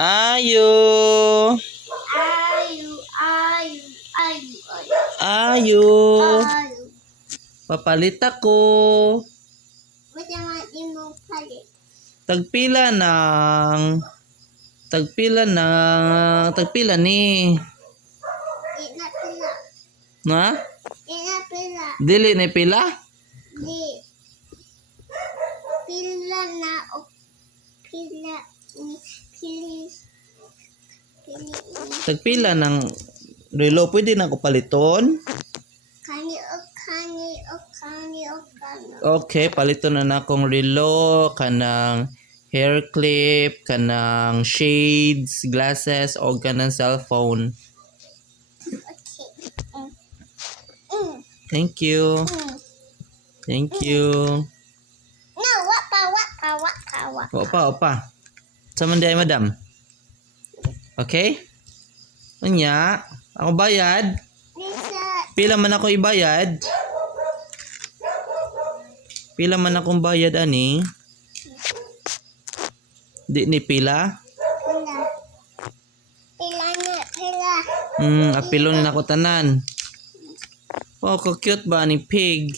Ayo. Ayu, ayu, ayu, ayu. Ayo. Ayu. Papalit ako. Masama din mo palit. Tagpila ni. Di na pila. Na? Di na pila. Dili ni pila? Di. Pila na o pila ni pilis. Pili ni. Tagpila ng relo. Pwede na ko paliton? Kani o kani o kani o kani. Okay, paliton na akong relo, kanang hair clip, kanang shades, glasses, o kanang cellphone. Okay. Mm. Thank you. Mm. Thank you. No, wapa. Opa. Sama dia, madam. Okay? Unya, ako bayad. Lisa. Pila man ako ibayad? Pila man akong bayad ani? Di ni pila? Pila. Pila na pila. Apilon na ako tanan. Wow, ka-cute ba ni pig?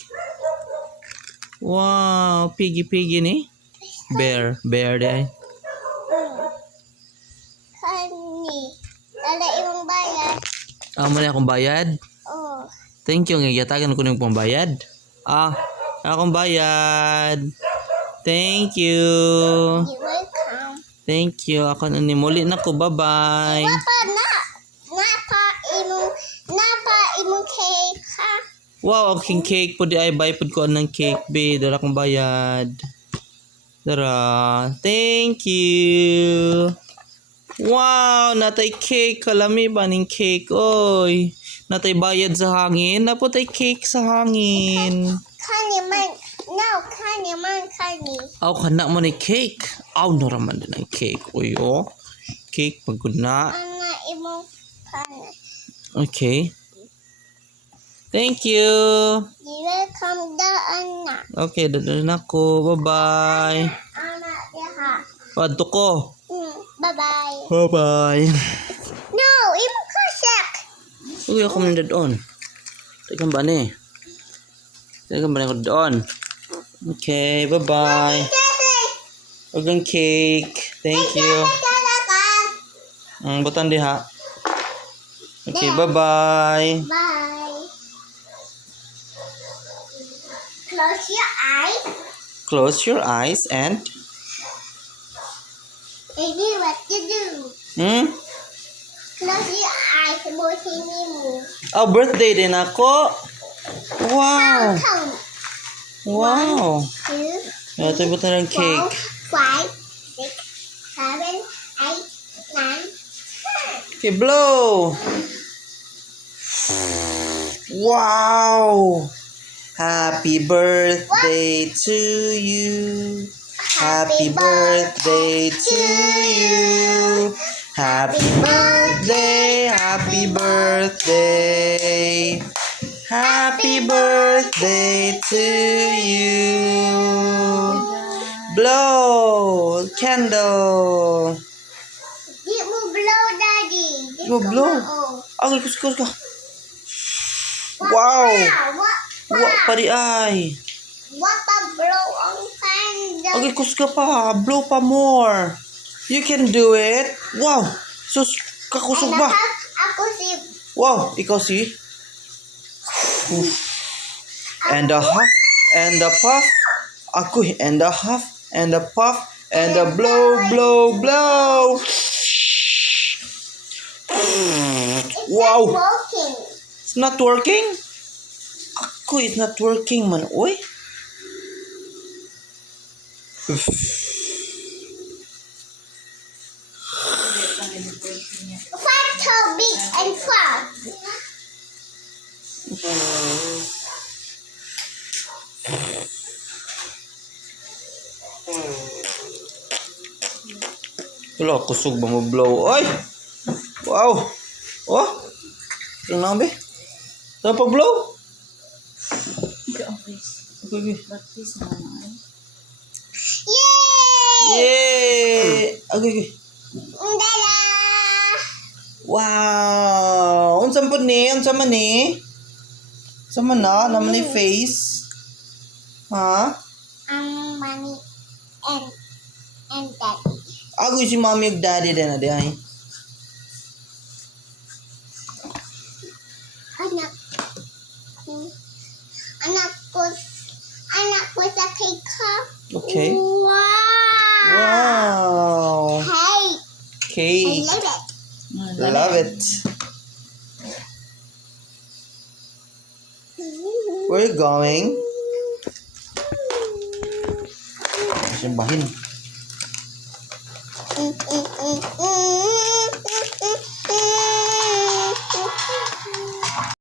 Wow, piggy ni. Bear day. Kani. Dala imong bayad. Amo na akong bayad. Oh. Thank you, ngigatagan ko ng pambayad. Akong bayad. Thank you. You welcome. Thank you. Ako na ni muli na ko. Bye-bye. Wapa na. Napa imong cake ha. Wow, aking cake po di ay buy po ko ng cake be. Dara kong bayad. Dara. Thank you. Wow, natay cake. Kalami ba ning cake? Oy. Natay bayad sa hangin. Naputay cake sa hangin. Kani man. No, kani man kani. Aw, kana mo ni cake. Aw, naraman din ang cake. Uy, oh. Cake, pagod na. Ana imong kani. Okay. Thank you. You welcome daan na. Okay, dadalhin ako. Bye-bye. Ana diha. Padto ko. Bye-bye. Bye-bye. No, imong kasak. Uy, ako man doon. Tekan ba ni? Tekan ba ni ako doon? Okay, bye-bye. Huwag ang cake. Thank you. Butan diha. Okay, bye-bye. Bye. Close your eyes. Close your eyes and... Baby, what you do? Close your eyes. Buti mo. Oh, birthday din ako. Wow. Count. Wow. 2, Ito yung butan ng 4, cake. 5, 6, 7, 8, 9, 10. Okay, blow. Wow. Happy birthday to you. Happy birthday to you. Happy birthday, happy birthday. Happy birthday to you. Blow candle. Di mo blow, Daddy. Di Mo ko blow? mao. Agay kus ka. Wow. What Wa pa di ay. What a blow ang candle. Okay, kus ka pa. Blow pa more. You can do it. Wow. Sus, kakusog ba? Ako si... Wow, ikaw si? And a huff, and a puff. Ako, and a huff, and a puff, and a blow. Wow. Walking. It's not working? Ako, it's not working man. Uy. Five tall beaks and frog. Wala, kusog ba mo blow? Ay! Wow! Oh! Ito na be? Saan pa blow? Okay. Yay! Yay! Okay. Dada! Wow! Unsa man ni? Unsa man ni? Unsa man na? Naman ni face? Ha? Mommy and daddy. Ako si mommy ug daddy din na di ay. Anak. Anak ko sa cake ha. Okay. Wow. Wow! Hey, I Cake. love it. Love it. Where you going? Simbahin. Mm, mm, mm, mm.